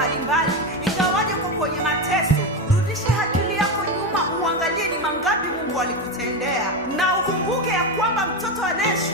mbalimbali, ingawaje uko kwenye mateso, rudisha akili yako nyuma, uangalie ni mangapi Mungu alikutendea, na ukumbuke ya kwamba mtoto anaishi